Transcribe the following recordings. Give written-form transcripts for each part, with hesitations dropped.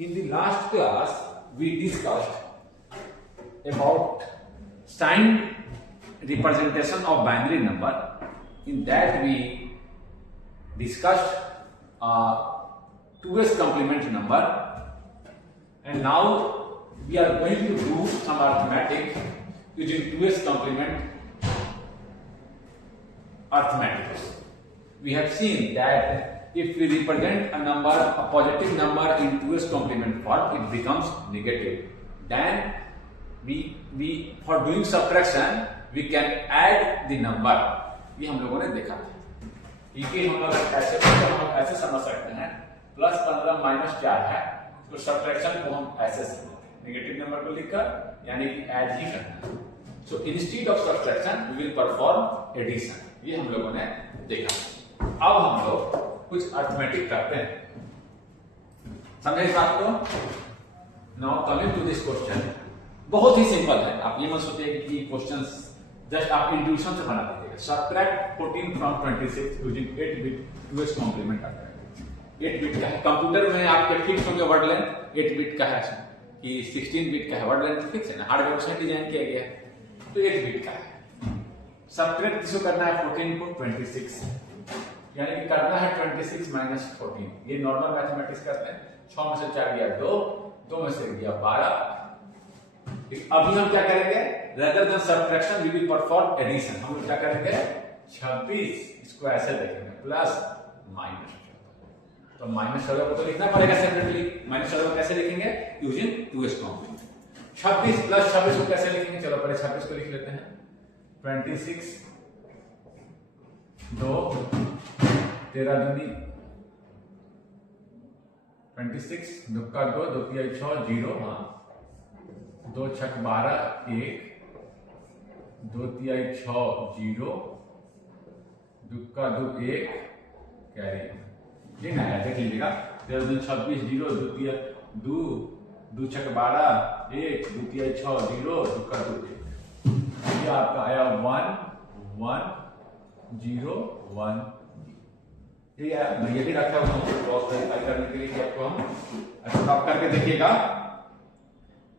In the last class, we discussed about sign representation of binary number. In that, we discussed 2s complement number, and now we are going to do some arithmetic using 2s complement arithmetics. We have seen that if we represent a number, a positive number in 2s complement form, it becomes negative. Then we for doing subtraction we can add the number. ये हम लोगों ने देखा था। इसे हम लोग ऐसे समझ सकते हैं, +15 -4 है, तो सब्ट्रैक्शन को हम ऐसे समझते हैं, नेगेटिव नंबर को लिखकर, यानी कि ऐड ही करना है। So instead of subtraction we will perform addition. ये हम लोगों ने देखा। अब हम लोग कुछ अर्थमेटिक करते हैं। समझे इस बात को? Now coming to this question, बहुत ही सिंपल है। आप ये मत सोचिए कि क्वेश्चंस जस्ट आप इंट्यूशन से बना दीजिएगा। Subtract 14 from 26 using 8 bit 2s complement आता है। 8 बिट का है, कंप्यूटर में आपके फिक्स हो गया वर्ड लेंथ 8 बिट का है, कि 16 बिट का है वर्ड लेंथ फिक्स है ना, हार्डवेयर से डिजाइन किया गया है, तो 8 बिट का है। सब्ट्रैक्ट इसको करना है 14 को 26, यानी कि करना है 26 - 14। ये नॉर्मल मैथमेटिक्स करते हैं। 6 में से 4 गया 2, 2 में से गया 12। अभी हम क्या करेंगे? Rather than subtraction we will perform addition. हम क्या करेंगे? 26 इसको ऐसे लिखेंगे प्लस माइनस। तो -14 को तो लिखना पड़ेगा सेपरेटली। -14 कैसे लिखेंगे? Using 2s complement. 26 + 26 को कैसे लिखेंगे? चलो पहले 26 को लिख लेते हैं। 26 2 13 दूनी 26 2 का 2 2 3 6 0, हाँ 2 6 12 1 2 3 6 0 2 का 2 1 कैरी। ये ना है, देख लीजिएगा। 13 दूनी 26 0 2 3 2 2 6 12 1 2 3 6 0 2 का 2 1। ये आपका आया 1 1 0 1। ये भी रखा हुआ हूँ क्रॉस वेरीफाई करने के लिए कि आपको हम ऐसा आप करके देखिएगा।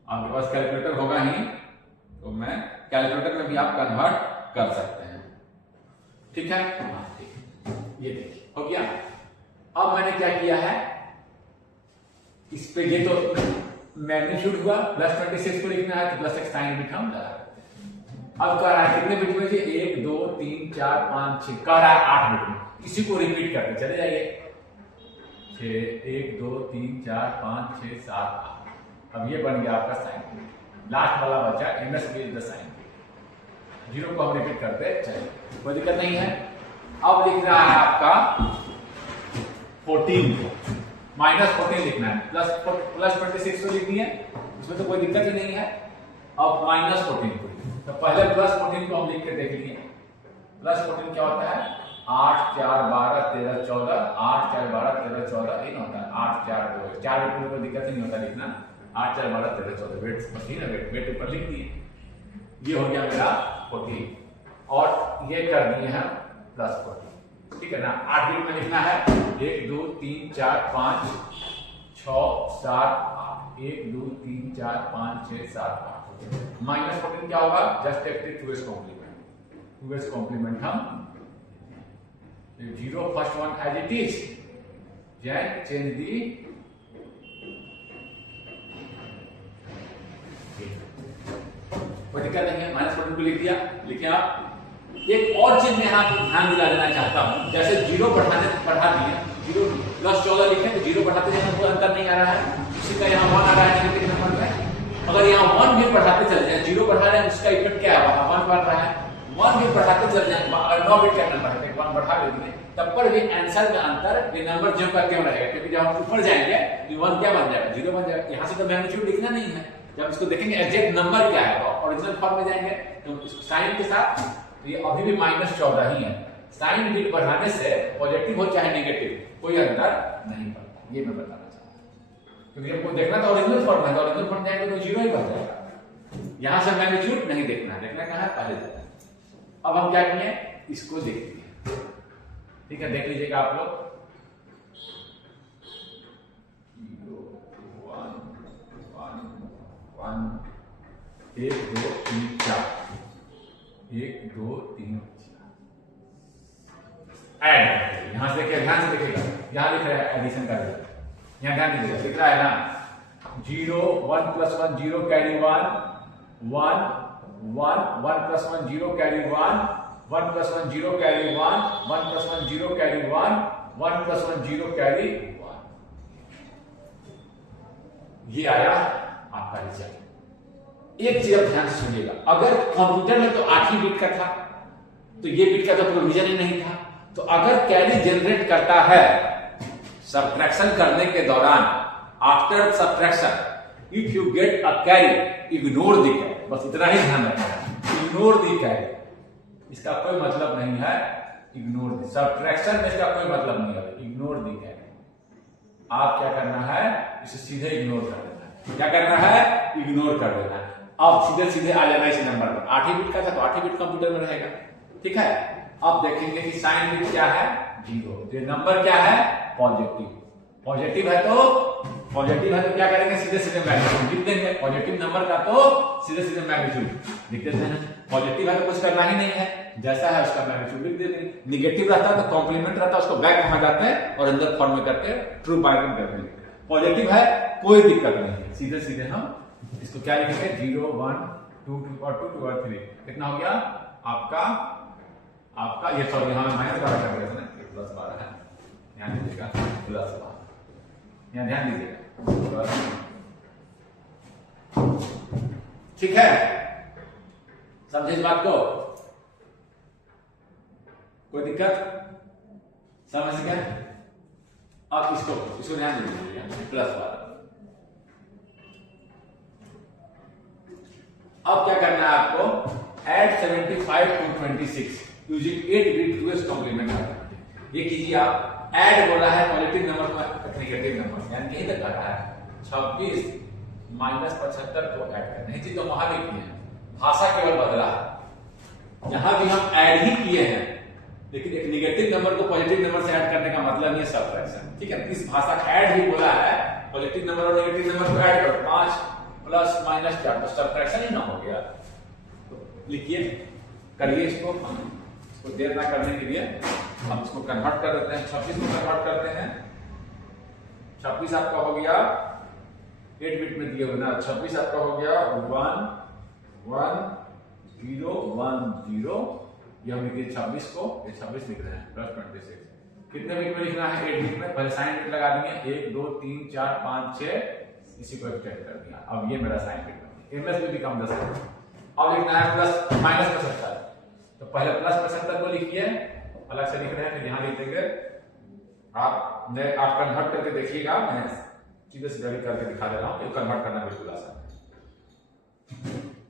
आपके पास कैलकुलेटर होगा ही, तो मैं कैलकुलेटर में भी आप कन्वर्ट कर सकते हैं। ठीक है? हाँ ठीक है। ये देखिए हो गया। अब मैंने क्या किया है, इस पे ये तो मैग्नीट्यूड हुआ, +26 को लिखना है तो +x साइन बिट हम लगा। अब कह रहा है कितने बिट में? 1 2 3 4 5 6 कह रहा है 8 बिट में। इसी को रिपीट करते चले जाइए। 6 1 2 3 4 5 6 7 8। अब ये बन गया आपका साइन। लास्ट वाला बचा ms इज द साइन। 0 को हम रिपीट करते चलिए, कोई दिक्कत नहीं है। अब लिख रहा है आपका 14 को -14 लिखना है, +26 को लिख दिए, इसमें तो कोई दिक्कत ही नहीं है। अब -14 को, तो पहले +14 को हम लिख के देख लिए। +14 क्या होता है? 8 4 12 13 14, 8 4 12 13 14, ये होता है 8 4 2 4 बिट में कोई दिक्कत नहीं होता लिखना। 8 4 12 13 14 वेट बस ही ना, वेट ऊपर लिख दिए। ये हो गया मेरा 14, और ये कर दिए हैं +14। ठीक है ना? 8 बिट में लिखना है 1 2 3 4 5 6 7 8 1 2 3 4 5 6 7 8। -14 क्या होगा? Just take 2s complement. 2s complement हम 0 first one as it is, then change the कोई दिक्कत नहीं है। -14 को लिख दिया, लिखे आप। एक और चीज मैं यहाँ पे ध्यान दिला देना चाहता हूँ, जैसे 0 बढ़ा दिए, 0 +14 लिखे तो 0 बढ़ाते जाए कोई अंतर नहीं आ रहा है। इसी का यहाँ 1 आ रहा है नेगेटिव नंबर में। अगर यहाँ 1 भी बढ़ाते चले जाए, 0 बढ़ा रहे हैं, इसका इफेक्ट क्या है? 1 बढ़ रहा है। 1 भी बढ़ाते चले जाए, अगर 9 बिट का नंबर है 1 बढ़ा देंगे, तब पर भी आंसर में अंतर, ये नंबर जब का क्यों रहेगा? क्योंकि जब हम ऊपर जाएंगे तो 1 क्या बन जाएगा? 0 बन जाएगा। यहाँ से तो मैग्नीट्यूड लिखना नहीं है। जब इसको देखेंगे एग्जैक्ट नंबर क्या है, तो ओरिजिनल फॉर्म में जाएंगे, तो इसको साइन के साथ, तो ये अभी भी -14 ही है। साइन बिट बढ़ाने से पॉजिटिव हो चाहे नेगेटिव, कोई अंतर नहीं पड़ता। ये मैं बताना चाहता हूँ, क्योंकि हमको देखना तो ओरिजिनल फॉर्म है, तो ओरिजिनल फॉर्म जाएंगे तो 0 ही बन जाएगा। यहाँ से मैग्नीट्यूड नहीं देखना है, देखना कहाँ है? पहले जाता है। अब हम क्या किए? इसको देखते हैं। ठीक है, देख लीजिएगा आप लोग। 0 1 1 1 2 3 4 1 2 3 ऐड। यहां से देखिए, ध्यान से देखिएगा, यहां लिख रहा है एडिशन का रिजल्ट, यहां ध्यान दीजिएगा, लिख रहा है ना 0 1 + 1 0 carry 1 1 1 1 + 1 0 carry 1 1 + 1 0 carry 1 1 + 1 0 carry 1 1 + 1 0 carry 1। ये आया आपका रिजल्ट। एक चीज ध्यान से सुनिएगा, अगर कंप्यूटर में तो 8 ही बिट का था तो ये बिट का तो प्रोविजन ही नहीं था। तो अगर कैरी जनरेट करता है सब्ट्रैक्शन करने के दौरान, after subtraction if you get a carry ignore the carry, बस इतना ही ध्यान रखना, इग्नोर द कैरी। इसका कोई मतलब नहीं है इग्नोर द, सब्ट्रैक्शन में इसका कोई मतलब नहीं है, इग्नोर द कैरी। आप क्या करना है, इसे सीधे इग्नोर कर देना है। क्या करना है, इग्नोर कर देना है। अब सीधे सीधे आ जाना इस नंबर पर, 8 ही बिट का था तो 8 ही बिट कंप्यूटर में रहेगा, ठीक है। अब देखेंगे कि साइन बिट क्या है, 0। तो ये नंबर क्या है, पॉजिटिव। पॉजिटिव है तो क्या करेंगे, सीधे सीधे मैग्नीट्यूड लिख देंगे। पॉजिटिव नंबर का तो सीधे सीधे मैग्नीट्यूड लिख देते हैं। पॉजिटिव है तो कुछ करना ही नहीं है, जैसा है उसका मैग्नीट्यूड लिख देते हैं। निगेटिव रहता है तो कॉम्प्लीमेंट रहता है, उसको बैक में जाते हैं और अंदर फॉर्म में करके ट्रू बाइनरी करते हैं। पॉजिटिव है कोई दिक्कत नहीं है, सीधे सीधे हम इसको क्या लिखेंगे, 0 1 2 2 और 2 2 और 3 कितना हो गया आपका ये, सॉरी यहां माइनस 12 कर दिया था ना, प्लस 12 है, ध्यान दीजिएगा, प्लस 12 यहां ध्यान दीजिएगा, ठीक है। समझे इस बात को, कोई दिक्कत, समझ गए। अब इसको ध्यान दीजिए, प्लस 12। अब क्या करना है आपको, add 75 to 26 using 8 bit 2's complement। ये कीजिए आप, ऐड बोला है पॉजिटिव नंबर को नेगेटिव नंबर, यानी यही तक है 26 - 75 को ऐड करना है। चीज तो वहां भी किए हैं, भाषा केवल बदला है, यहां भी हम ऐड ही किए हैं, लेकिन एक नेगेटिव नंबर को पॉजिटिव नंबर से ऐड करने का मतलब ये सब्ट्रैक्शन, ठीक है। इस भाषा का ऐड ही बोला है, पॉजिटिव नंबर और नेगेटिव नंबर को ऐड करो, 5 + -4 तो सब्ट्रैक्शन ही ना हो गया। तो लिखिए, करिए इसको देर ना करने के लिए हम इसको कन्वर्ट कर देते हैं, 26 को कन्वर्ट करते हैं। 26 आपका हो गया 8 बिट में दिए हुए ना, 26 आपका हो गया 1 1 0 1 0। ये हम लिखिए 26 को, ये 26 लिख रहे हैं, +26 कितने बिट में लिखना है, 8 बिट में। पहले साइन बिट लगा दिए, 1 2 3 4 5 6, इसी को एक्सटेंड कर दिया। अब ये मेरा साइन बिट बन गया, एमएस भी कम 10 है। अब लिखना है -75, तो पहले +75 को लिखिए, अलग से लिख रहे हैं, यहां लिख देंगे। आप कन्वर्ट करके देखिएगा, मैं सीधे सीधे करके दिखा दे रहा हूं, ये कन्वर्ट करना बिल्कुल आसान है।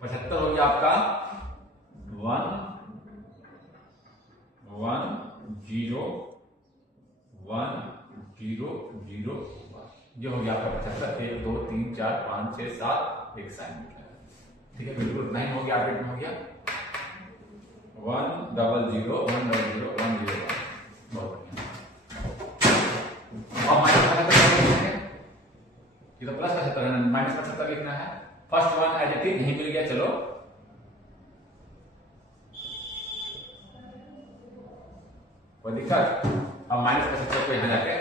75 हो गया आपका 1 1 0 1 0 0 1, ये हो गया आपका 75। 1 2 3 4 5 6 7, एक साइन बिट है, ठीक है, बिल्कुल 9 हो गया, 8 बिट में हो गया 1 0 0 1 0 0 1 0 1। बहुत बढ़िया। अब -75 ये तो +75 है, -75 लिखना है। फर्स्ट वन एडजेक्टिव नहीं मिल गया, चलो कोई दिक्कत। अब -75 को यहां जाके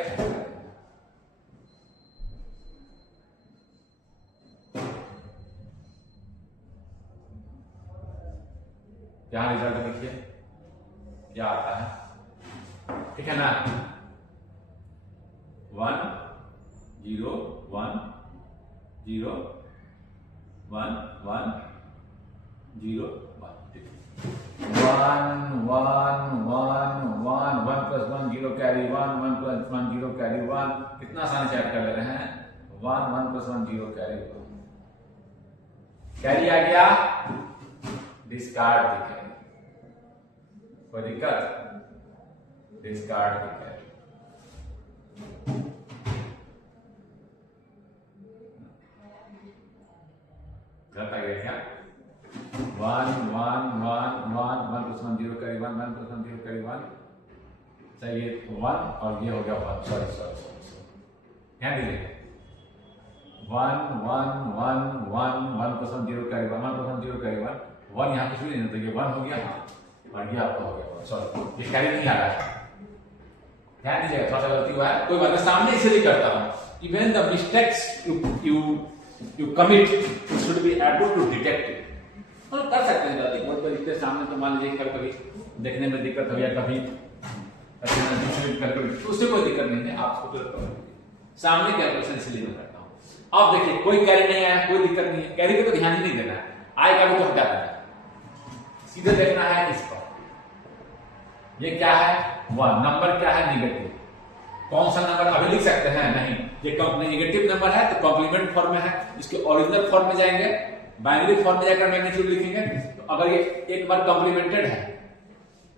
यहां रिजल्ट देखिए क्या आता है, ठीक है ना। 1 0 1 0 1 1 0 1, 1 1 1 1 1 + 1 0 कैरी 1 1 + 1 0 कैरी 1, कितना आसानी से ऐड कर ले रहे हैं। 1 1 + 1 0 कैरी 1, कैरी आ गया, डिस्कार्ड द कैरी, कोई दिक्कत, डिस्कार्ड द कैरी। गलत आ गया क्या, 1 1 1 1 1 + 1 0 कैरी 1 1 + 1 0 कैरी 1, चाहिए 1 और ये हो गया 1, सॉरी ध्यान दीजिए 1 1 1 1 1 को सम 0 कैरी 1 1 को सम 0 कैरी 1 यहाँ कुछ भी नहीं, तो ये 1 हो गया, और ये आपका हो गया, सॉरी ये कैरी नहीं आ रहा है, ध्यान दीजिएगा, थोड़ा सा गलती हुआ है, कोई बात नहीं, सामने इसलिए करता हूँ, even the mistakes you commit should be able to detect it। और कर सकते हैं गलती, बहुत बार इसके सामने तो मान लीजिए कभी देखने में दिक्कत हो या कभी उससे कोई दिक्कत नहीं है, आपको सामने कैलकुलेशन इसलिए मैं करता हूँ। अब देखिए कोई कैरी नहीं आया, कोई दिक्कत नहीं है, कैरी को तो ध्यान ही नहीं देना है, आएगा भी तो हटा देना है, सीधे देखना है इस पर, ये क्या है 1, नंबर क्या है नेगेटिव, कौन सा नंबर अभी लिख सकते हैं नहीं, ये नेगेटिव नंबर है तो कॉम्प्लीमेंट फॉर्म में है, इसके ओरिजिनल फॉर्म में जाएंगे, बाइनरी फॉर्म में जाकर मैग्नीट्यूड लिखेंगे, तो अगर ये एक बार कॉम्प्लीमेंटेड है,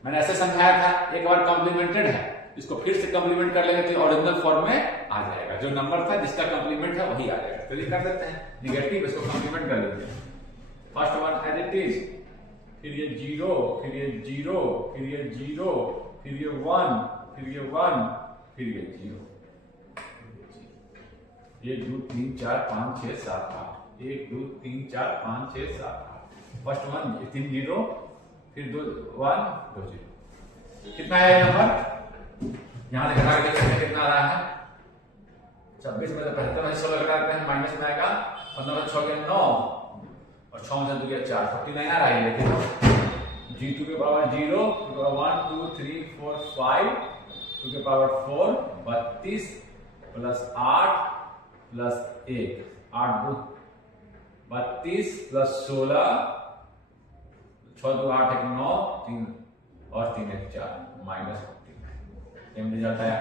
मैंने ऐसे समझाया था, एक बार कॉम्प्लीमेंटेड है, इसको फिर से कॉम्प्लीमेंट कर लेंगे तो ओरिजिनल फॉर्म में आ जाएगा, जो नंबर था जिसका कॉम्प्लीमेंट है वही आ जाएगा, तो ये कर देते हैं नेगेटिव, इसको कॉम्प्लीमेंट कर लेते हैं, first one as it is, फिर ये 0, फिर ये 0, फिर ये 0, फिर ये 1, फिर ये 1, फिर ये 0, 1 2 3 4 5 6 7 8, 1 2 3 4 5 6 7 8, फर्स्ट वन 3 0, फिर 2 1 2 0, कितना है नंबर, यहां से घटा के देखते हैं कितना आ रहा है, 26 में से 75 में 16 घटाते हैं, माइनस में आएगा 15 में 6 के 9 और 6 में 2 के 4, 49 आ रहा है, लेकिन g2 के पावर 0, 1 2 3 4 5, 2 के पावर 4 32 प्लस 8 प्लस 1, 8 2 32 प्लस 16, 6 2 8 1 9 3 और 3 1 4 माइनस 14 मिल जाता है,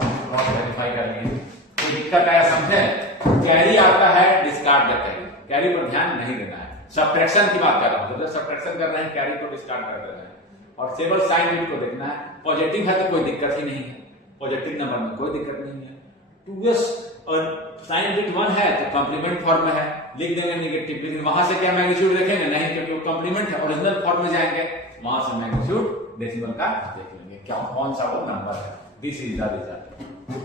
क्रॉस वेरीफाई कर लिए, कोई दिक्कत आया समझे, कैरी आता है डिस्कार्ड करते हैं, कैरी पर ध्यान नहीं देना है, सब्ट्रैक्शन की बात कर रहा हूं, जब सब्ट्रैक्शन कर रहे हैं कैरी को डिस्कार्ड कर रहे हैं, और सेवल साइन बिट को देखना है, पॉजिटिव है तो कोई दिक्कत ही नहीं है, पॉजिटिव नंबर में कोई दिक्कत नहीं है, 2s और साइन बिट 1 है तो कॉम्प्लीमेंट फॉर्म में है, लिख देंगे नेगेटिव, लेकिन वहां से क्या मैग्नीट्यूड देखेंगे नहीं, क्योंकि वो कॉम्प्लीमेंट है, ओरिजिनल फॉर्म में जाएंगे, वहां से मैग्नीट्यूड डेसिमल का देख लेंगे क्या कौन सा वो नंबर है, this is the result,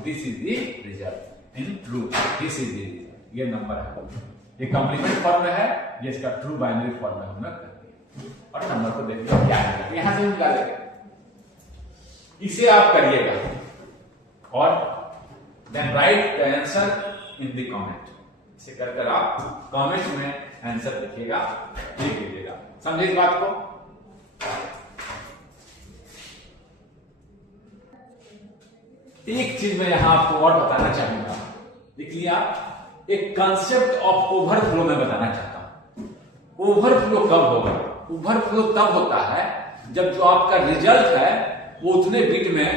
this is the result in true, this is the result, ये नंबर है, ये कॉम्प्लीमेंट फॉर्म में है, ये इसका ट्रू बाइनरी फॉर्म में हमने कर दिया, और नंबर को देखिए क्या है, यहां से निकालेंगे, इसे आप करिएगा और then write the answer in the comment, इसे कर आप कमेंट में आंसर लिखिएगा, लिख लीजिएगा, समझे इस बात को। एक चीज मैं यहां आपको और बताना चाहूंगा, देख लिया, एक कंसेप्ट ऑफ ओवरफ्लो में बताना चाहता हूं। ओवरफ्लो कब होगा, ओवरफ्लो तब होता है जब जो आपका रिजल्ट है वो उतने बिट में,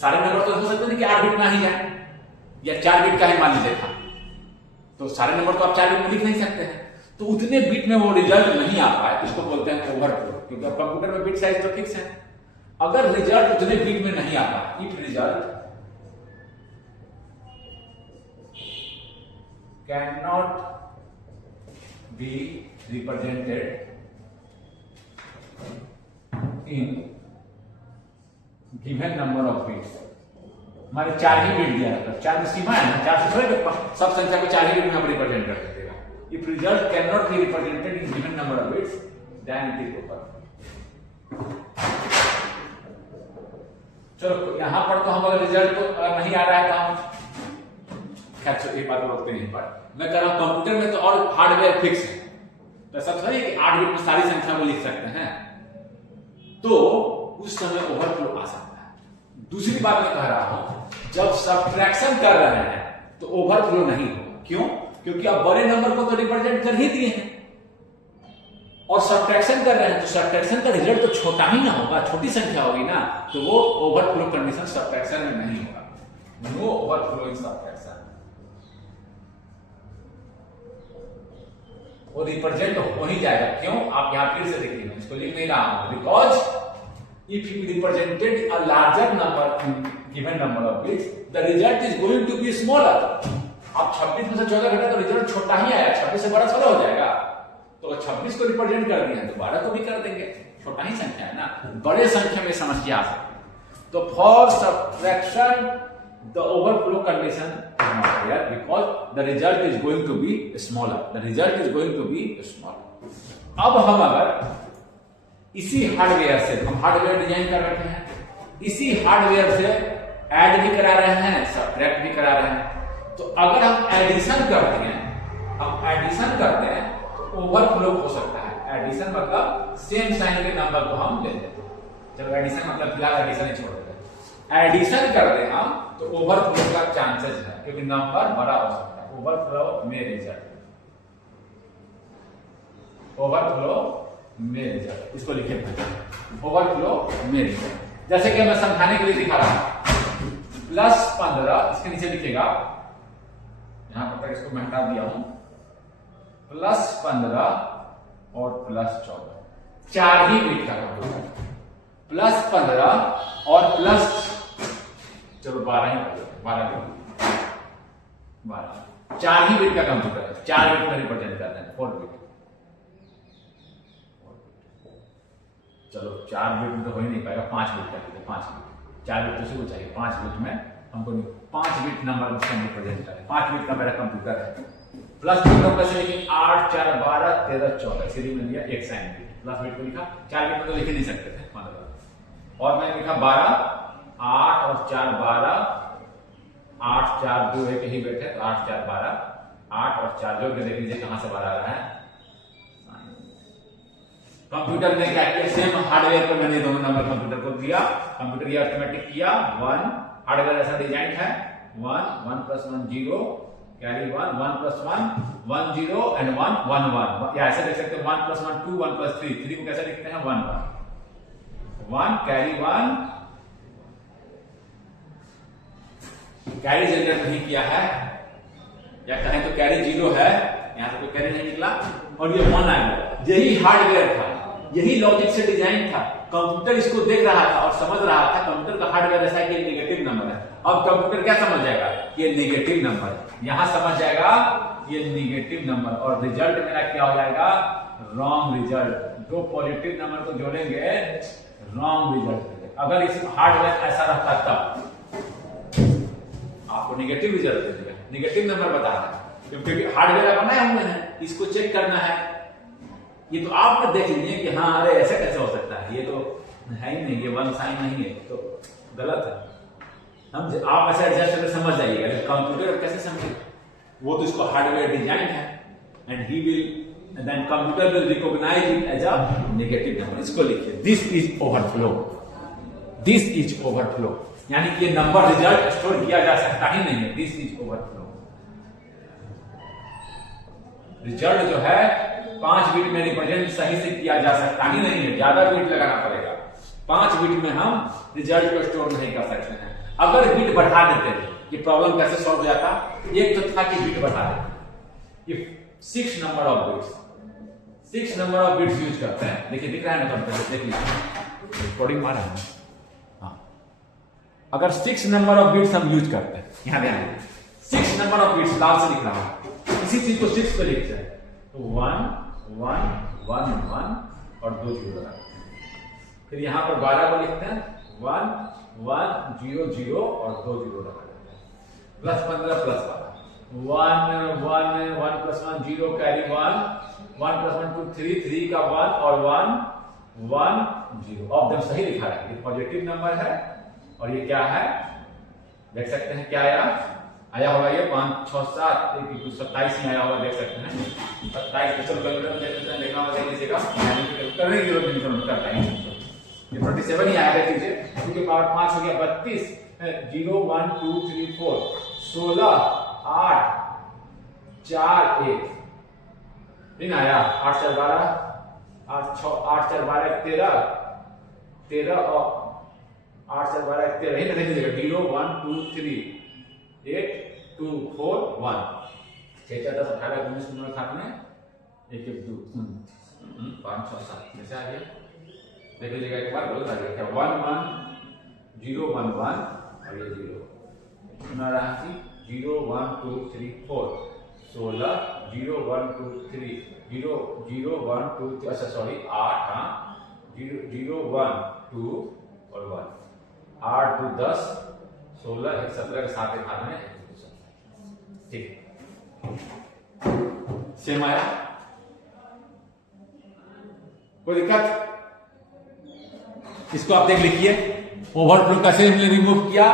सारे नंबर तो हो सकते हैं कि 8 बिट में ही जाए या 4 बिट का ही मान लीजिए था, तो सारे नंबर तो आप 4 बिट में लिख नहीं सकते हैं, तो उतने बिट में वो रिजल्ट नहीं आ पाए, इसको बोलते हैं ओवरफ्लो, क्योंकि अब कंप्यूटर में बिट साइज तो फिक्स है, अगर रिजल्ट उतने बिट में नहीं आता, if result cannot be represented in given number of bits, हमारे 4 ही बिट दिया है, 4 में सीमा है ना, 4 से थोड़े सब संख्या को 4 ही बिट में आप रिप्रेजेंट कर देगा, if result can not be represented in given number of bits then it is over. चलो यहां पर तो हम अगर रिजल्ट को अगर नहीं आ रहा है तो हम खैर ये बात रोकते नहीं, पर मैं कह रहा हूं कंप्यूटर में तो और हार्डवेयर फिक्स है, तो सब सही है कि 8 बिट में सारी संख्या को लिख सकते हैं, तो उस समय ओवरफ्लो आ सकता है। दूसरी बात मैं कह रहा हूं, जब सब्ट्रैक्शन कर रहे हैं तो ओवरफ्लो नहीं होगा, क्यों, क्योंकि आप बड़े नंबर को तो रिप्रेजेंट कर ही दिए हैं, और सब्ट्रैक्शन कर रहे हैं तो सब्ट्रैक्शन का रिजल्ट तो छोटा ही ना होगा, छोटी संख्या होगी ना, तो वो ओवरफ्लो कंडीशन सब्ट्रैक्शन में नहीं होगा, नो ओवरफ्लो इन सब्ट्रैक्शन, वो रिप्रेजेंट हो ही जाएगा, क्यों, आप यहां फिर से देखिए, इसको लिख नहीं रहा हूं, because if you represented a larger number in given number of bits the result is going to be smaller, आप 26 में से 14 घटा तो रिजल्ट छोटा ही आया, 26 से बड़ा थोड़ा हो जाएगा, तो 26 को रिप्रेजेंट कर दिया तो 12 को भी कर देंगे, छोटा ही संख्या है ना, बड़े संख्या में समस्या आ सकती है, तो for subtraction the overflow condition is not here because the result is going to be smaller. The result is going to be smaller. अब हम अगर इसी हार्डवेयर से, हम हार्डवेयर डिजाइन कर रखे हैं, इसी हार्डवेयर से ऐड भी करा रहे हैं, सब्ट्रैक्ट भी करा रहे हैं, तो अगर हम एडिशन करते हैं, तो ओवरफ्लो हो सकता है। एडिशन मतलब सेम साइन के नंबर को हम ले लेते हैं। चलो एडिशन मतलब फिलहाल एडिशन ही छोड़ देते हैं। एडिशन करते हैं हम तो ओवरफ्लो का चांसेस है, क्योंकि नंबर बड़ा हो सकता है। ओवरफ्लो में रिजल्ट, इसको लिखे ओवरफ्लो में रिजल्ट। जैसे कि मैं समझाने के लिए दिखा रहा हूं, +15, इसके नीचे लिखेगा, यहां पर इसको मैं हटा दिया हूं, +15 और +14, 4 ही बिट का कंप्यूटर। +15 और चलो 12 ही, 12 4 ही बिट का कंप्यूटर है। 4 बिट में रिप्रेजेंट करते हैं, 4 बिट। चलो 4 बिट में तो हो ही नहीं पाएगा, 5 बिट का लीजिए, 5 बिट। 4 बिट तो सिर्फ चाहिए, 5 बिट में हमको 5 बिट नंबर रिप्रेजेंट करें। 5 बिट का मेरा कंप्यूटर है। प्लस कैसे लिखे, 8 4 12 13 14, सीधी में लिया एक साइन बिट, प्लस बिट को लिखा। 4 बिट में तो लिख नहीं सकते थे, मतलब। और मैंने लिखा 12, 8 और 4 12, 8 4 2 एक ही बिट है, तो 8 4 12, 8 और 4 जोड़ के देख लीजिए कहां से 12 आ रहा है। कंप्यूटर ने क्या किया, सेम हार्डवेयर पर मैंने दोनों नंबर कंप्यूटर को दिया, कंप्यूटर ये ऑटोमेटिक किया। 1 हार्डवेयर ऐसा डिजाइन है, 1 1 + 1 0, कैरी 1 1 + 1 1 0 एंड 1 1 1, या ऐसे लिख सकते हैं 1 + 1 2 1 + 3, 3 को कैसे लिखते हैं 1 1 1, कैरी 1, कैरी जनरेट नहीं किया है, या कहें तो कैरी 0 है, यहां तो कोई कैरी नहीं निकला, और ये 1 आ गया। यही हार्डवेयर था, यही लॉजिक से डिजाइन था। कंप्यूटर इसको देख रहा था और समझ रहा था कंप्यूटर का हार्डवेयर ऐसा है कि नेगेटिव नंबर है। अब कंप्यूटर क्या समझ जाएगा, ये नेगेटिव नंबर है, यहां समझ जाएगा ये नेगेटिव नंबर, और रिजल्ट मेरा क्या हो जाएगा, रॉन्ग रिजल्ट। दो पॉजिटिव नंबर को जोड़ेंगे, रॉन्ग रिजल्ट। अगर इस हार्डवेयर ऐसा रहता तब आपको नेगेटिव रिजल्ट दे देगा, नेगेटिव नंबर बता रहा है, क्योंकि हार्डवेयर बनाए हुए हैं, इसको चेक करना है। ये तो आप देख लीजिए कि हाँ अरे ऐसे कैसे हो सकता है, ये तो है ही नहीं, ये 1 साइन नहीं है, तो गलत है। हम आप ऐसे एडजस्ट करके समझ जाइएगा, लेकिन कंप्यूटर कैसे समझे, वो तो इसको हार्डवेयर डिजाइन है, and he will then computer will recognise it as a negative number. इसको लिखिए, this is overflow, this is overflow, यानी कि ये नंबर रिजल्ट स्टोर किया जा सकता ही नहीं है, दिस इज ओवरफ्लो। रिजल्ट जो है 5 बिट में रिप्रेजेंट सही से किया जा सकता ही नहीं है, ज्यादा बिट लगाना पड़ेगा। 5 बिट में हम रिजल्ट को स्टोर नहीं कर सकते हैं। अगर बिट बढ़ा देते हैं, ये प्रॉब्लम कैसे सॉल्व हो जाता, एक तो था कि बिट बढ़ा देते, if 6 number of bits use करते हैं, देखिए दिख रहा है ना कंप्यूटर, देख लीजिए रिकॉर्डिंग मारा है। हाँ, अगर 6 नंबर ऑफ बिट्स हम यूज करते हैं, यहां ध्यान 6 नंबर ऑफ बिट्स लाल से लिख रहा हूं, इसी चीज को 6 पे लिखते हैं, तो 1 1 1 1 और 2 0 लगाते हैं। फिर यहां पर 12 को लिखते हैं, 1 1 0 0 और 2 0 लगाते हैं। +15 +12, 1 1 1 + 1 0, कैरी 1 1 + 1 2 3 3 का 1 और 1 1 0, ऑफ सही लिखा है, ये पॉजिटिव नंबर है। और ये क्या है, देख सकते हैं क्या आया होगा, ये 5 6 7 27 में आया होगा, देख सकते हैं 27। चलो कैलकुलेटर में देखते हैं, देखना होगा, देख लीजिएगा, करने की जरूरत नहीं करता है, ये 27 ही आया, देख लीजिए, 2 के पावर 5 हो गया 32, 0 1 2 3 4 16 8 4 1 नहीं आया, 8 4 12 8 6 8 4 12 13 13 और 8 4 12 13 ही देख लीजिएगा, 0 1 2 3 8 2 4 1 6 4 10 18 19 नंबर खाते में 1 1 2 5 6 7 कैसे आ गया, देख लीजिएगा एक बार, गलत आ गया क्या, 1 1 0 1 1 और ये 0 सुना रहा थी, 0 1 2 3 4 16 0 1 2 3 0 0 1 2 3, अच्छा सॉरी 8, हाँ 0 0 1 2 और 1 8 2 10 16 1 17 के साथ एक हाथ में ठीक, सेम आया, कोई दिक्कत? इसको आप देख लिखिए, ओवरफ्लो कैसे हमने रिमूव किया,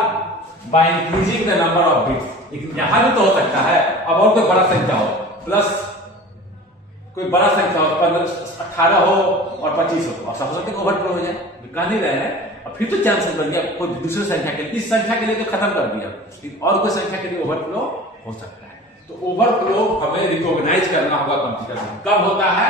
by increasing the number of bits. लेकिन यहां भी तो हो सकता है, अब और कोई बड़ा संख्या हो, प्लस कोई बड़ा संख्या हो, 18 हो और 25 हो, और सब सकते ओवरफ्लो हो जाए, कह नहीं रहे हैं। और फिर तो चांसेस बन गया कोई दूसरी संख्या के लिए, इस संख्या के लिए तो खत्म कर दिया, और कोई संख्या के लिए ओवरफ्लो हो सकता है। तो ओवरफ्लो हमें रिकॉग्नाइज करना होगा कंप्यूटर में। कब होता है?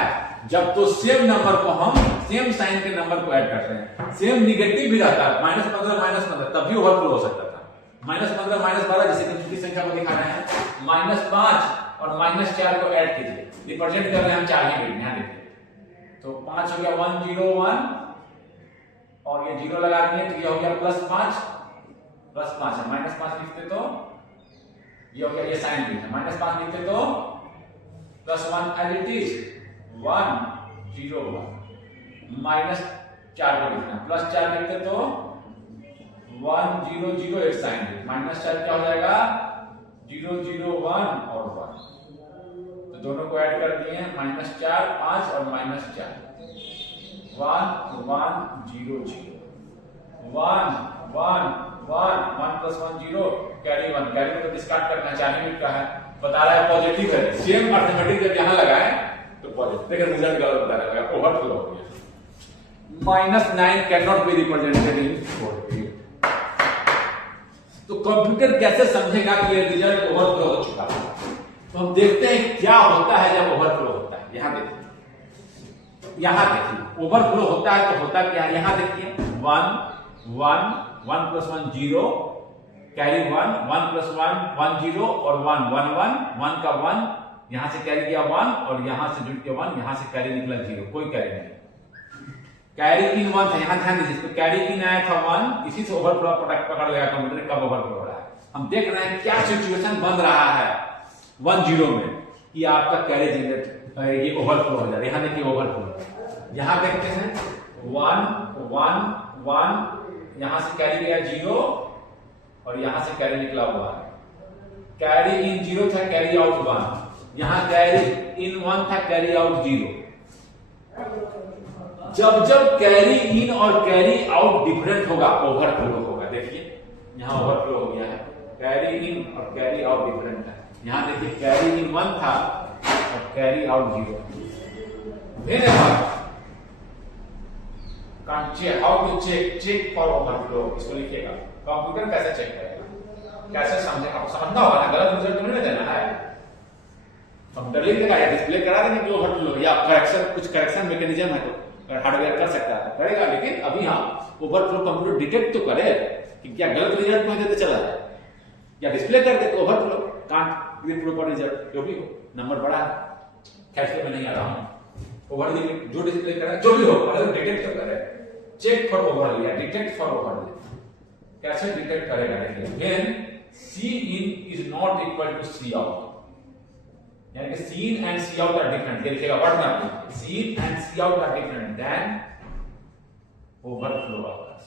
जब तो सेम नंबर को हम सेम साइन के नंबर को ऐड करते हैं, सेम निगेटिव भी रहता है, -15 तब भी ओवरफ्लो हो सकता था। -15 -12 जैसे कि दूसरी संख्या को दिखा रहे हैं, -5 और -4 को ऐड कीजिए, रिप्रेजेंट कर रहे हैं हम 4 ही बिट, ध्यान देखिए। तो 5 हो गया 101 और ये 0 लगा दिए, तो ये हो गया +5 है, -5 लिखते तो ये हो गया, ये साइन लिखते, -5 लिखते तो +1 एज इट इज 1 0 1, -4 को लिखना, +4 लिखते तो 1 0 0 एक साइन लिख, -4 क्या हो जाएगा 0 0 1 और 1, तो दोनों को ऐड कर दिए, -4 5 और -4, 1 1 0 0 1 1 1 1 + 1 0 कैरी 1, कैरी को डिस्कार्ड करना, 4 मिनट का है, बता रहा है पॉजिटिव है। सेम अर्थमेटिक जब यहां लगाए तो पॉजिटिव, देखिए रिजल्ट गलत बता रहा है, ओवरफ्लो हो गया। -9 कैन नॉट बी रिप्रेजेंटेड इन 4। तो कंप्यूटर कैसे समझेगा कि ये रिजल्ट ओवरफ्लो हो चुका है? तो हम देखते हैं क्या होता है जब ओवरफ्लो होता है। यहां देखिए, ओवरफ्लो होता है तो होता क्या है, यहां देखिए 1 1 1 + 1 0 कैरी 1 1 + 1 1 0 और 1 1 1 1 का 1 यहां से कैरी किया 1 और यहां से जुड़ के 1, यहां से कैरी निकला 0, कोई कैरी नहीं, कैरी इन 1 था, यहां ध्यान दीजिए, तो कैरी इन आया था 1, इसी से ओवरफ्लो पकड़ लेगा कंप्यूटर कब ओवरफ्लो हो रहा है। हम देख रहे हैं क्या सिचुएशन बन रहा है 1 0 में कि आपका कैरी जनरेट ये ओवरफ्लो हो जा रहा है। यहां देखिए ओवरफ्लो, यहां देखते हैं 1 1 1, यहां से कैरी गया 0 और यहां से कैरी निकला 1, कैरी इन 0 था, कैरी आउट 1, यहां कैरी इन 1 था, कैरी आउट 0। जब कैरी इन और कैरी आउट डिफरेंट होगा ओवरफ्लो होगा। देखिए यहां ओवरफ्लो हो गया है, कैरी इन और कैरी आउट डिफरेंट है। यहां देखिए कैरी इन 1 था और carry out 0। How to check for overflow, इसको लिखिएगा। कंप्यूटर कैसे चेक करेगा, कैसे समझेगा, आपको समझना होगा ना, गलत रिजल्ट नहीं देना है। कंप्यूटर लिख देगा या डिस्प्ले करा देंगे कि ओवरफ्लो, या करेक्शन, कुछ करेक्शन मैकेनिज्म है तो हार्डवेयर कर सकता है, करेगा। लेकिन अभी हम ओवरफ्लो कंप्यूटर डिटेक्ट तो करे कि क्या गलत रिजल्ट में देते चला जाए, या डिस्प्ले कर दे overflow can't give proper result, जो भी हो, नंबर बड़ा है, खैर में नहीं आ रहा हूं, ओवर जो डिस्प्ले करा जो भी हो, मतलब डिटेक्ट तो करे, चेक फॉर ओवरले या डिटेक्ट फॉर ओवरले। कैसे डिटेक्ट करेगा देखिए, when C in is not equal to C out, यानी कि C in and C out are different, देखिएगा वर्ड में आप C in and C out are different then overflow occurs.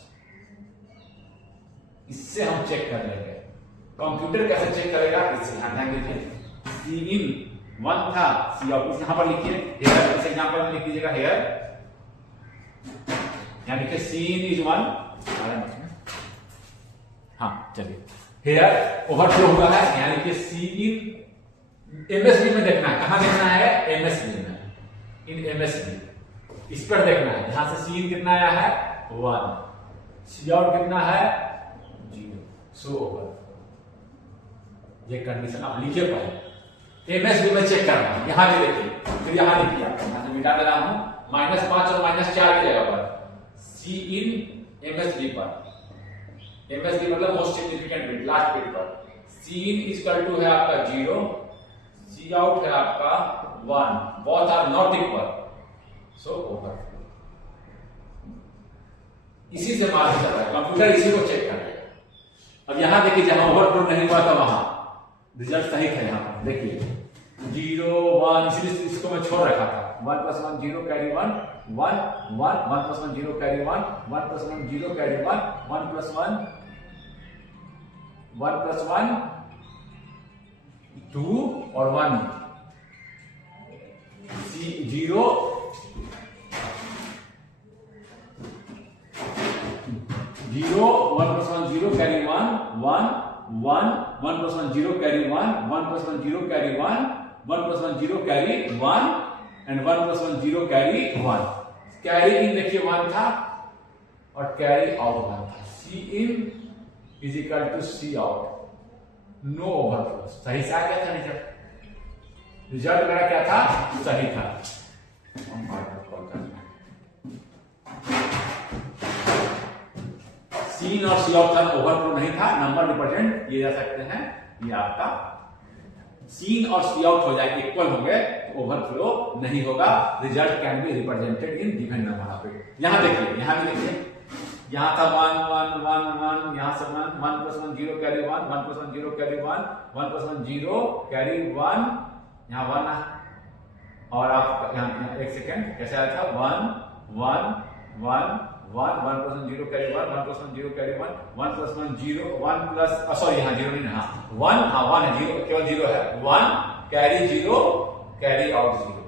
इससे हम चेक कर लेंगे कंप्यूटर कैसे चेक करेगा, इससे ध्यान दीजिए। सी इन 1 था, सी आउट इस यहां पर लिखिए, हेयर इस एग्जांपल में लिख दीजिएगा हेयर, यानी कि सी इन इज 1, हां चलिए, हेयर ओवरफ्लो हुआ है, यानी कि सी इन एमएसबी में देखना है, कहां देखना है, एमएसबी में, इन एमएसबी इस पर देखना है, यहां से सी इन कितना आया है 1, सी आउट कितना है 0, सो ओवर। ये कंडीशन आप लिखिए पहले, एमएसबी में चेक करना है, यहां भी देखिए, फिर यहां लिखिए, यहां से मिटा दे रहा हूं, -5 और -4 की जगह पर सी इन एमएसबी पर, एमएसबी मतलब most significant bit, last bit पर, सी इन इक्वल टू है आपका 0, सी आउट है आपका 1, both are not equal, so overflow. इसी से मालूम चल रहा है, कंप्यूटर इसी को चेक कर रहा है। अब यहां देखिए जहां ओवरफ्लो नहीं हुआ था वहां रिजल्ट सही था, यहां पर देखिए 0 1, इसलिए इसको मैं छोड़ रखा था, 1 + 1 0 कैरी 1 1 1 1 + 1 0 कैरी 1 1 + 1 0 कैरी 1 1 + 1 1 + 1 2 और 1, 0 0 1 plus 1 0 carry 1 1 1 1 plus 1 0 carry 1 1 plus 1 0 carry 1 1 plus 1 0 carry 1 and 1 plus 1 0 carry 1. Carry in देखिए 1 था और कैरी आउट 1 था. C in is equal to C out, no overflow. सही से आ गया था रिजल्ट. रिजल्ट मेरा क्या था? सही था. सीन और सी आउट था, ओवरफ्लो नहीं था. नंबर रिप्रेजेंट किए जा सकते हैं. ये आपका सीन और सी आउट हो जाए इक्वल होंगे तो ओवरफ्लो नहीं होगा. Result can be represented in given number. यहां देखिए, यहां भी देखिए, यहां था 1 1 1 1, यहां से 1 1 plus 1 0 carry 1 1 plus 1 0 carry 1 1 plus 1 0 carry 1, यहां 1 है. और आप यहां एक सेकंड कैसे आया था? 1 1 1 1 1 plus 1 0 carry 1 1 plus 1 0 carry 1 1 plus 1 0 1 plus sorry यहां 0 नहीं, हाँ 1, हाँ 1 है, 0 केवल 0 है. 1 carry 0 carry out 0.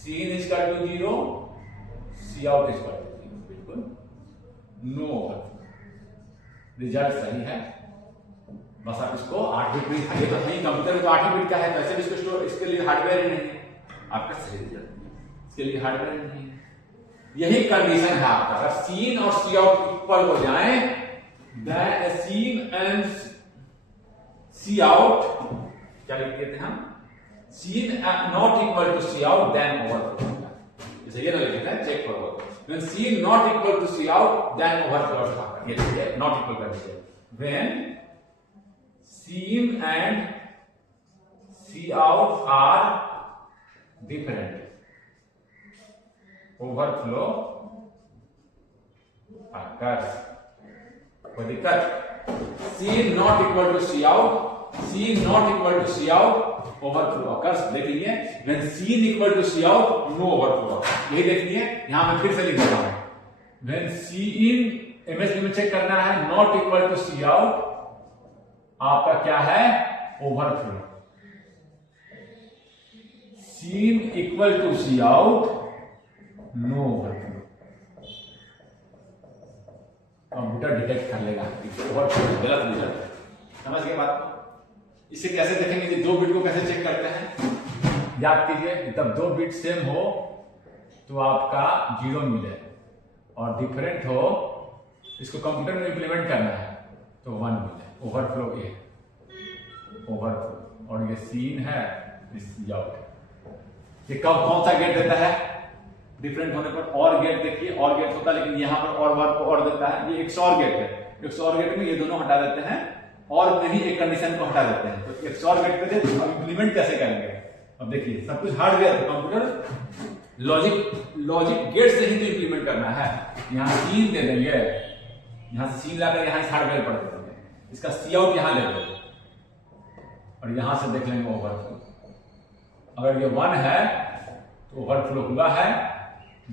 C in is equal to 0, C out is equal to 0. बिल्कुल नो ओवरफ्लो. रिजल्ट सही है. बस आप इसको 8 बिट में खाइए तो सही. कंप्यूटर में तो 8 बिट का है, वैसे भी इसको स्टोर, इसके लिए हार्डवेयर ही नहीं है. आपका सही रिजल्ट, इसके लिए हार्डवेयर ही नहीं है. यही कंडीशन है आपका. अगर सीन और सी आउट इक्वल हो जाए, then C in and C out क्या लिख देते हैं हम? C in not equal to C out then overflow. जैसे ये ना लिखते हैं, check for when C not equal to C out then overflow होगा. ये देखिए not equal कर दीजिए. when C and C out are different, overflow occurs. कोई दिक्कत? C not equal to C out, C not equal to C out, overflow occurs. देख लीजिए, when C equal to C out, no overflow. यही देख लीजिए. यहां मैं फिर से लिख देता हूं. when C in MSB में चेक करना है, not equal to C out, आपका क्या है? Overflow. C equal to C out, no overflow. Computer detect कर लेगा ओवरफ्लो गलत रिजल्ट. समझ गए बात को? इसे कैसे देखेंगे कि 2 बिट को कैसे चेक करते हैं? याद कीजिए, जब 2 बिट सेम हो तो आपका 0 मिले, और डिफरेंट हो, इसको कंप्यूटर में इंप्लीमेंट करना है तो 1 मिले. ओवरफ्लो ये ओवरफ्लो. और ये सीन है, सी आउट. ये कब कौन सा गेट देता है? डिफरेंट होने पर और गेट. देखिए और गेट होता है, लेकिन यहां पर और वर्ड को और देता है. ये XOR गेट है. XOR गेट में ये दोनों हटा देते हैं और नहीं एक कंडीशन को हटा देते हैं. तो XOR गेट पे दे, अब इंप्लीमेंट कैसे करेंगे? अब देखिए, सब कुछ हार्डवेयर है. कंप्यूटर लॉजिक गेट से ही तो इंप्लीमेंट करना है. यहां सीन दे देंगे, यहां से सीन लाकर यहां इस हार्डवेयर पर दे देंगे. इसका सी आउट यहां ले देंगे और यहां से देख लेंगे ओवरफ्लो. अगर ये 1 है तो ओवरफ्लो हुआ है,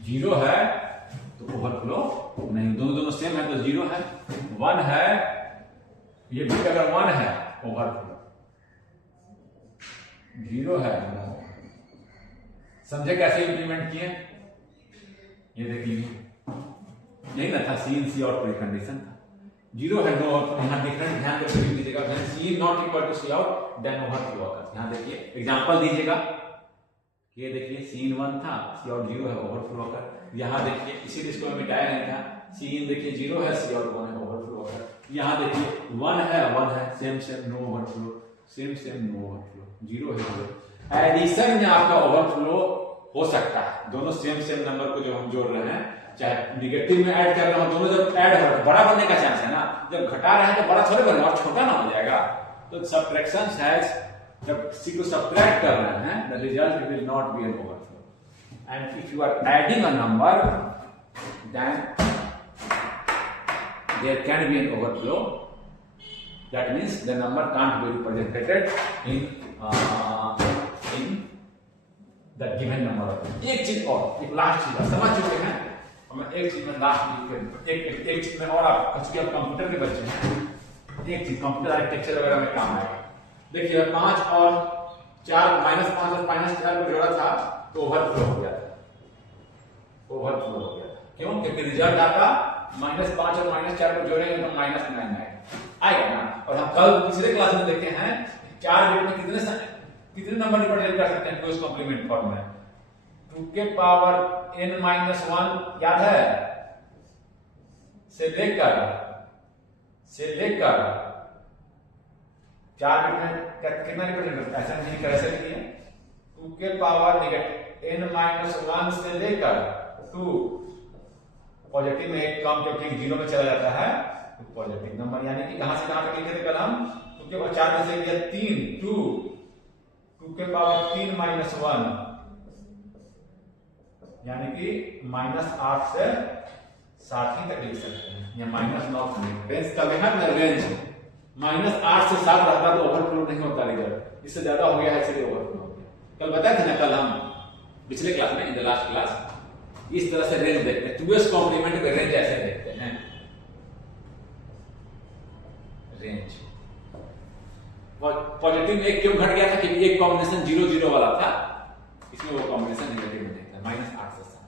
0 है तो ओवरफ्लो नहीं. दोनों सेम है तो 0 है. 1 है, ये बिट अगर 1 है ओवरफ्लो, 0 है. समझे कैसे इंप्लीमेंट किए? ये देख लीजिए, यही ना था सीन सी आउट पर कंडीशन था. 0 है, नो. यहां डिफरेंट ध्यान करके लिख दीजिएगा. When C not equal to C out then overflow occurs. यहां देखिए एग्जांपल दीजिएगा. ये देखिए सीन 1 था, सी आउट 0 है, ओवरफ्लो अकर. यहां देखिए, इसीलिए इसको मिटाया नहीं था. सीन देखिए 0 है, सी आउट 1 है, ओवरफ्लो अकर. यहां देखिए 1 है, same no overflow. Same no overflow. 0 है, 0. एडिशन में आपका ओवरफ्लो हो सकता है. दोनों सेम नंबर को जो हम जोड़ रहे हैं, चाहे निगेटिव में ऐड कर रहे हो, दोनों जब ऐड हो रहा है बड़ा बनने का चांस है ना. जब घटा रहे हैं तो बड़ा थोड़े बनेगा, और छोटा ना हो जाएगा. तो सबट्रैक्शन हैज, जब सी को सबट्रैक्ट कर रहे हैं, the result will not be an overflow. And if you are adding a number, then there can be an overflow. That means the number can't be represented in the given number. एक चीज और, एक last चीज समझ चुके हैं, और मैं एक चीज में लास्ट एक चीज में और, आप कंप्यूटर के बच्चे हैं, एक चीज कंप्यूटर आर्किटेक्चर वगैरह में काम आएगा. देखिए 5 और 4 -5 और -4 को जोड़ा था तो ओवरफ्लो हो गया था, ओवरफ्लो हो गया था। क्यों? क्योंकि रिजल्ट आपका -5 और -4 को जोड़ेंगे तो -9 आएगा ना। और हम कल पिछले क्लास में देखे हैं 4 बिट में कितने नंबर रिप्रेजेंट कर सकते हैं ट्यूस कॉम्प्लीमेंट फॉर्म में। 2 के पावर n-1 याद है, से लेकर 4 बिट में कितना रिप्रेजेंट करता है, ऐसा नहीं कर लिखिए 2 के पावर n-1 से लेकर 2 पॉजिटिव में एक कम क्योंकि 0 में चला जाता है तो पॉजिटिव नंबर, यानी कि कहां से कहां तक लिखे थे कल हम 2 के पावर 4 में से किया 3 2 के पावर 3-1 यानी कि -8 से 7 ही तक लिख सकते हैं या -9 रेंज का है ना, रेंज -8 से 7 रहता तो ओवरफ्लो नहीं होता रिजल्ट, इससे ज्यादा हो गया है इसलिए ओवरफ्लो हो गया। कल बताया था ना कल हम पिछले क्लास में, इन द लास्ट क्लास, इस तरह से रेंज देखते हैं, टूएस कॉम्प्लीमेंट का रेंज ऐसे देखते हैं, रेंज। पॉजिटिव में एक क्यों घट गया था, क्योंकि एक कॉम्बिनेशन 0-0 वाला था, इसमें वो कॉम्बिनेशन नेगेटिव में देखता है -8 से 7।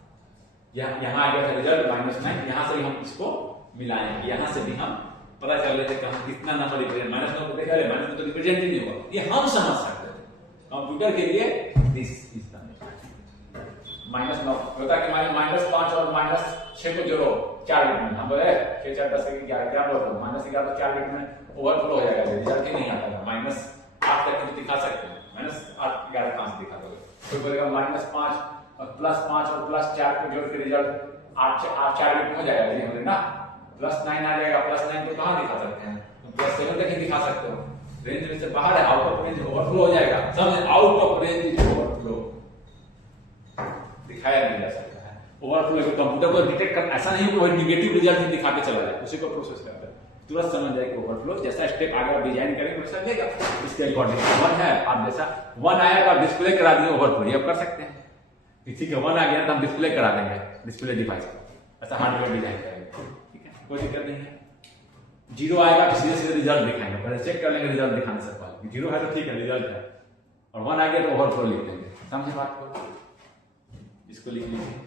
यहां आ गया था रिजल्ट -9, यहां से भी हम इसको मिलाएंगे, यहां से भी हम पता कर लेते हैं कि कितना नंबर रिप्रेजेंट, -9 को देखा -9 तो रिप्रेजेंट ही नहीं हुआ, ये हम समझ सकते थे। कंप्यूटर के लिए दिस इज द -9 होता है कि -5 और -6 को जोड़ो 4 बिट में, हम बोले 6 4 10 11 क्या बोलते हो, -11 तो 4 बिट में ओवरफ्लो हो जाएगा, रिजल्ट ही नहीं आता है। -8 तक तो दिखा सकते हैं, -8 11 5 दिखा दोगे, कोई बोलेगा -5 और +5 और +4 को जोड़ के रिजल्ट 8 4 बिट में हो जाएगा, ये बोले ना +9 आ जाएगा, +9 तो कहां दिखा सकते हैं, +7 तक ही दिखा सकते हो, रेंज में से बाहर है, आउट ऑफ रेंज ओवरफ्लो हो जाएगा, समझे, out of range is overflow, दिखाया नहीं जा सकता है ओवरफ्लो। कंप्यूटर को डिटेक्ट करना ऐसा नहीं कि वो नेगेटिव रिजल्ट ही दिखा के चला जाए, उसी को प्रोसेस करता है, तुरंत समझ जाए कि ओवरफ्लो, जैसा स्टेप आगे आप डिजाइन करेंगे वैसा देगा, इसके अकॉर्डिंग 1 है, आप जैसा 1 आया तो आप डिस्प्ले करा दिए ओवरफ्लो, ये आप कर सकते हैं, किसी के 1 आ गया तो हम डिस्प्ले करा देंगे डिस्प्ले डिवाइस को, ऐसा हार्डवेयर डिजाइन करेंगे, ठीक है, कोई दिक्कत नहीं है। 0 आएगा तो सीधे सीधे रिजल्ट दिखाएंगे, पहले चेक कर लेंगे रिजल्ट दिखाने से पहले, 0 है तो ठीक है रिजल्ट है, और 1 आ गया तो ओवरफ्लो लिख देंगे, समझे बात को, इसको लिख लीजिए।